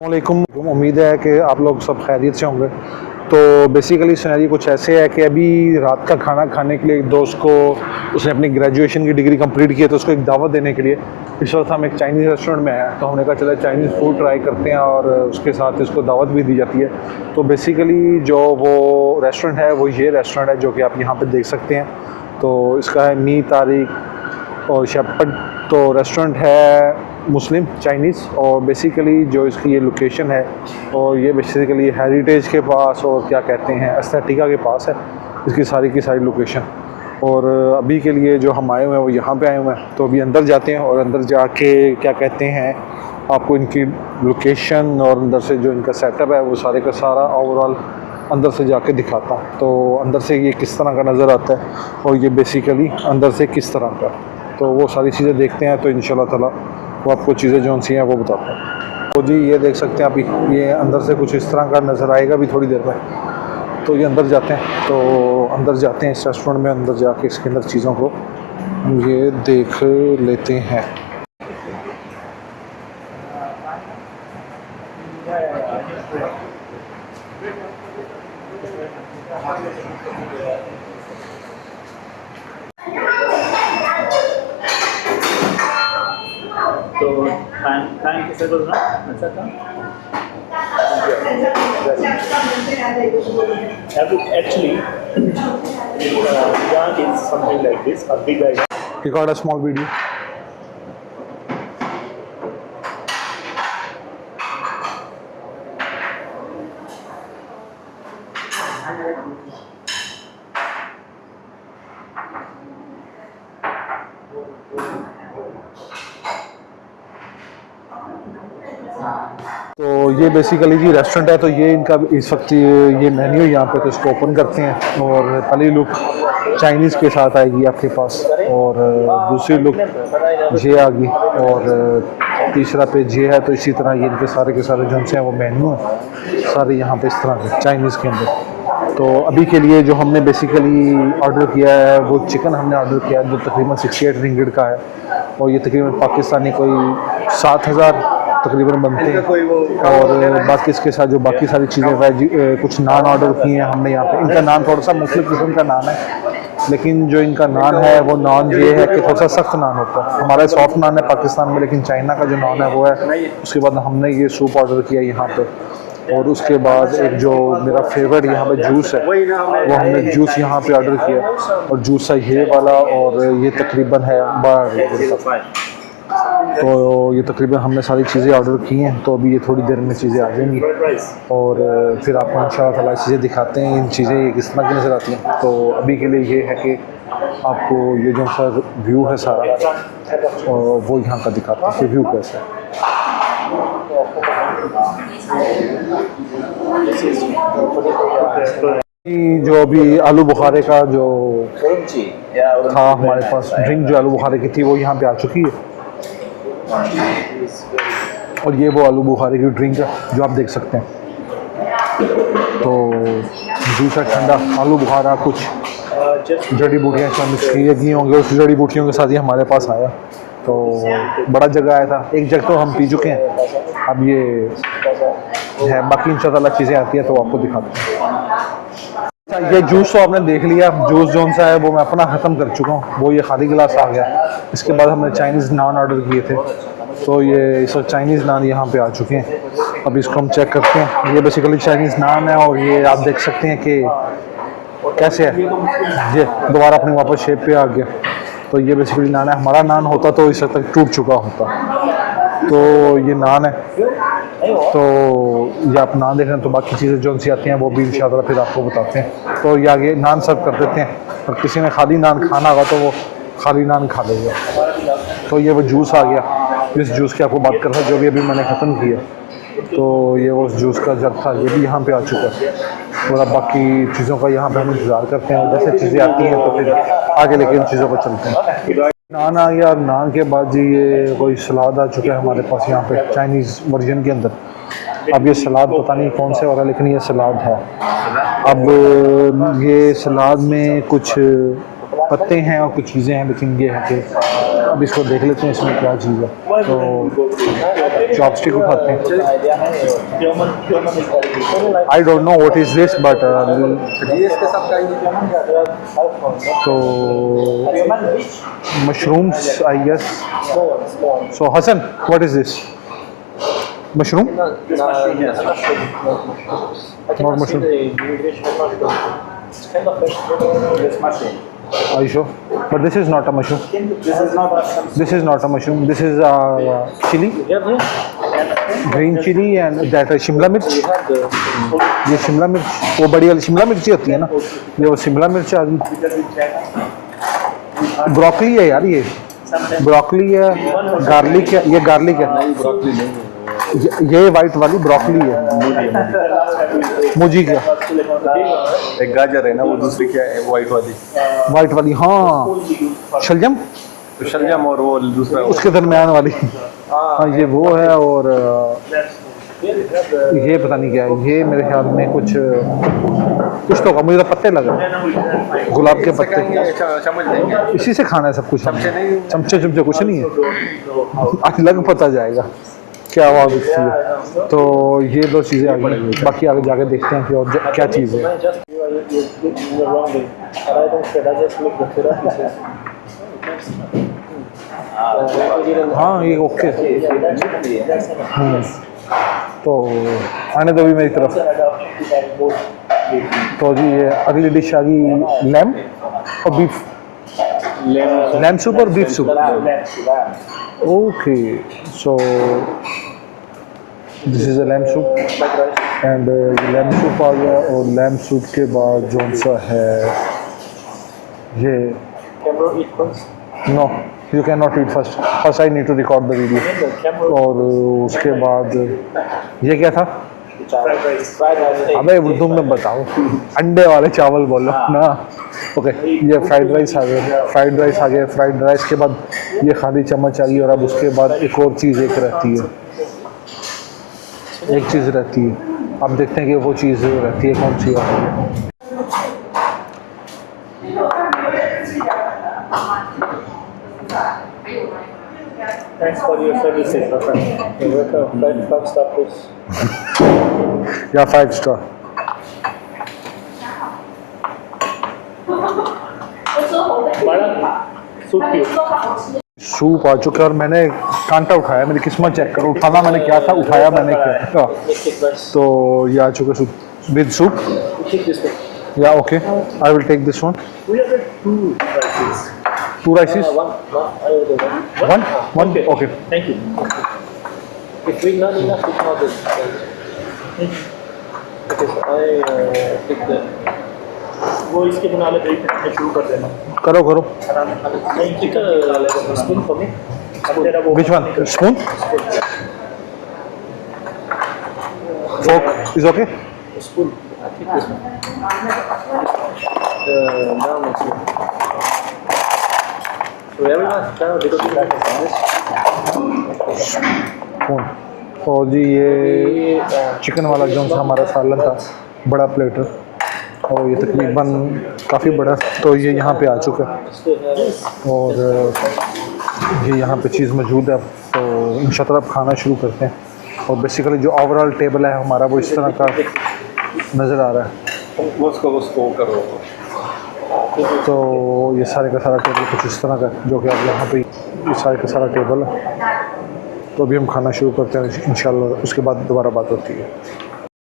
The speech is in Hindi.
वालेकुम। उम्मीद है कि आप लोग सब खैरियत से होंगे। तो बेसिकली सिनेरियो कुछ ऐसे है कि अभी रात का खाना खाने के लिए एक दोस्त को, उसने अपनी ग्रेजुएशन की डिग्री कंप्लीट की है, तो उसको एक दावत देने के लिए इस वक्त हम एक चाइनीज़ रेस्टोरेंट में आए। तो हमने कहा चला चाइनीज़ फूड ट्राई करते हैं और उसके साथ इसको दावत भी दी जाती है। तो बेसिकली जो वो रेस्टोरेंट है वो ये रेस्टोरेंट है जो कि आप यहाँ पर देख सकते हैं। तो इसका है मी तारिक और शेपर्ड। तो रेस्टोरेंट है मुस्लिम चाइनीज़, और बेसिकली जो इसकी ये लोकेशन है और ये बेसिकली हेरिटेज के पास और क्या कहते हैं एस्थेटिका के पास है इसकी सारी की सारी लोकेशन। और अभी के लिए जो हम आए हुए हैं वो यहाँ पे आए हुए हैं। तो अभी अंदर जाते हैं और अंदर जाके क्या कहते हैं आपको इनकी लोकेशन और अंदर से जो इनका सेटअप है वो सारे का सारा ओवरऑल अंदर से जाके दिखाता हूँ। तो अंदर से ये किस तरह का नज़र आता है और ये बेसिकली अंदर से किस तरह का, तो वो सारी चीज़ें देखते हैं। तो इंशाल्लाह ताला वो आपको चीज़ें जो सी हैं वो बताता हूँ। तो जी ये देख सकते हैं आप, ये अंदर से कुछ इस तरह का नज़र आएगा अभी थोड़ी देर में। तो ये अंदर जाते हैं, तो अंदर जाते हैं इस रेस्टोरेंट में, अंदर जाके इसके अंदर चीज़ों को ये देख लेते हैं। तो टाइम किसे बोलना अच्छा था actually yarn is something like this, a bigger yarn. Record a small video. तो ये बेसिकली जी रेस्टोरेंट है। तो ये इनका इस वक्त ये मेन्यू यहाँ पे, तो इसको ओपन करते हैं और पहली लुक चाइनीज़ के साथ आएगी आपके पास, और दूसरी लुक ये आ गई, और तीसरा पेज ये है। तो इसी तरह ये इनके सारे के सारे जो हैं वो मेन्यू है सारे यहाँ पे इस तरह के चाइनीज़ के अंदर। तो अभी के लिए जो हमने बेसिकली ऑर्डर किया है वो चिकन हमने ऑर्डर किया है जो तकरीबन 68 रिंगिट का है, और ये तकरीबन पाकिस्तानी कोई 7,000 तकरीबन बनते हैं। और बाकी इसके साथ जो बाकी सारी चीज़ें वेज कुछ नान ऑर्डर किए हैं हमने यहाँ पे। इनका नान थोड़ा सा मुख्तलिफ किस्म का नान है, लेकिन जो इनका नान है वो नान ये है कि थोड़ा सा सख्त नान होता है। हमारा सॉफ्ट नान है पाकिस्तान में, लेकिन चाइना का जो नान है वो है। उसके बाद हमने ये सूप ऑर्डर किया यहाँ पे, और उसके बाद एक जो मेरा फेवरेट यहाँ पे जूस है वो हमने जूस यहाँ पे ऑर्डर किया, और जूस है ये वाला, और ये तकरीबन है 12। तो ये तकरीबन हमने सारी चीज़ें ऑर्डर की हैं। तो अभी ये थोड़ी देर में चीज़ें आ जाएंगी और फिर आपको इंशाअल्लाह ताला चीज़ें दिखाते हैं इन चीज़ें ये किस तरह की नज़र आती हैं। तो अभी के लिए ये है कि आपको ये जो सा व्यू है सारा और वो यहाँ का दिखाते हैं कि व्यू कैसा है। जो अभी आलू बुखारे का जो था हमारे पास ड्रिंक, जो आलू बुखारे की थी वो यहाँ पे आ चुकी है, और ये वो आलू बुखारे की ड्रिंक है जो आप देख सकते हैं। तो जूस है ठंडा आलू बुखारा, कुछ जड़ी बूटियाँ इसमें मिक्स की होंगे, उस जड़ी बूटियों के साथ ही हमारे पास आया। तो बड़ा जगह आया था, एक जग तो हम पी चुके हैं, अब ये है बाकी इंशाअल्लाह चीज़ें आती हैं तो आपको दिखाते हैं। ये जूस तो आपने देख लिया, जूस जोन सा है वो मैं अपना ख़त्म कर चुका हूँ, वो ये खाली गिलास आ गया। इसके बाद हमने चाइनीज़ नान ऑर्डर किए थे, तो ये इस वक्त चाइनीज़ नान यहाँ पे आ चुके हैं। अब इसको हम चेक करते हैं। ये बेसिकली चाइनीज़ नान है, और ये आप देख सकते हैं कि कैसे है, ये दोबारा अपने वापस शेप पे आ गया। तो ये बेसिकली नान है, हमारा नान होता तो इस तक टूट चुका होता। तो ये नान है, तो ये आप नान देख रहे हैं। तो बाकी चीज़ें जो सी आती हैं वो भी इंशाअल्लाह फिर आपको बताते हैं। तो ये आगे नान सर्व कर देते हैं, और किसी ने खाली नान खाना होगा तो वो खाली नान खा लेगा। तो ये वो जूस आ गया, इस जूस की आपको बात कर रहा है जो भी अभी मैंने ख़त्म किया। तो ये वो जूस का जग था, ये भी यहाँ पे आ चुका है। और अब बाकी चीज़ों का यहाँ पे हम इंतज़ार करते हैं, जैसे चीज़ें आती हैं तो फिर आगे लेके इन चीज़ों पर चलते हैं। नान आ गया, नान के बाद जी ये कोई सलाद आ चुका है हमारे पास यहाँ पे चाइनीज़ वर्जन के अंदर। अब ये सलाद पता नहीं कौन से वाला, लेकिन ये सलाद है। अब ये सलाद में कुछ पत्ते हैं और कुछ चीज़ें हैं, लेकिन ये है कि अब इसको देख लेते हैं इसमें क्या चीज़ है। तो चॉपस्टिक उठाते हैं। I don't know what is this but इसके साथ तो mushrooms I guess. So Hasan what is this? Mushroom? Not mushroom. Are you sure? But this is not a mushroom. This is not a This is not a mushroom. This is chili, green chili and that Shimla मिर्च। ये शिमला मिर्च वो बड़ी वाली शिमला मिर्ची होती है ना, ये वो शिमला मिर्च आ गई। ब्रोकली है यार, ये ब्रोकली है, गार्लिक है, ये गार्लिक है। ये वाइट वाली ब्रोकली है, मुझी क्या एक गाजर है ना, वो दूसरी क्या है वाइट वाली? वाइट वाली, हाँ शलजम, तो शलजम और वो दूसरा उसके दरमियान वाली। हाँ ये वो है। और ये पता नहीं क्या है, ये मेरे ख्याल में कुछ तो होगा, मुझे तो पत्ते लग रहे हैं, गुलाब के पत्ते। समझ लेंगे। इसी से खाना है सब कुछ। चमचे नहीं? चमचे चमचे कुछ नहीं है, आज लग पता जाएगा क्या आवाज़ उठती है। तो ये दो चीज़ें आ गई, बाकी आगे जाके देखते हैं कि और क्या चीज़ है। हाँ ये ओके। तो आने दो भी मेरी तरफ। तो जी ये अगली डिश आ गई लैम और बीफ, लैम सूप और beef soup. Okay so this is a lamb soup and lamb soup आ गया। और लैम सूप के बाद जो सा है ये no you can not eat first I need to record the video. और उसके बाद ये क्या था? अबे उर्दू में बताओ, अंडे वाले चावल बोलो ना। ओके ये फ्राइड राइस आ गया, फ्राइड राइस आ गया। फ्राइड राइस के बाद ये खाली चम्मच आ गई। और अब उसके बाद एक और चीज़ एक रहती है, एक चीज़ रहती है। अब देखते हैं कि वो चीज़ रहती है कौन सी है। Thanks for your services, Hassan. You're welcome. 5 star please. या 5 star. Madam, soup cube. Soup आ चुका है और मैंने कांटा उठाया। मेरी किस्मत चेक करो, उठाना मैंने क्या था, उठाया मैंने क्या। तो ये आ चुका सूप विद सूप। या okay I will take this one. We have 2 rices. 2 rices, one okay. Thank you. If we not enough, it's not good. Because I take the वो इसके बना ले ब्रेक में शुरू कर देना। करो करो। नहीं take a spoon for me. अब तेरा वो which one? Spoon, fork is okay. Spoon. I take this one. Now next one. So everyone, kind of little bit like this. Spoon. और जी ये चिकन वाला जो सा हमारा सालन था, बड़ा प्लेटर, और ये तकरीबन काफ़ी बड़ा। तो ये यहाँ पे आ चुका है और ये यहाँ पे चीज़ मौजूद है। तो इंशाल्लाह अब खाना शुरू करते हैं। और बेसिकली जो ओवरऑल टेबल है हमारा वो इस तरह का नज़र आ रहा है। उसको करो। तो ये सारे का सारा टेबल कुछ इस तरह का, जो कि अब यहाँ पे ये सारे का सारा टेबल है। तो अभी हम खाना शुरू करते हैं इंशाल्लाह, उसके बाद दोबारा बात होती है।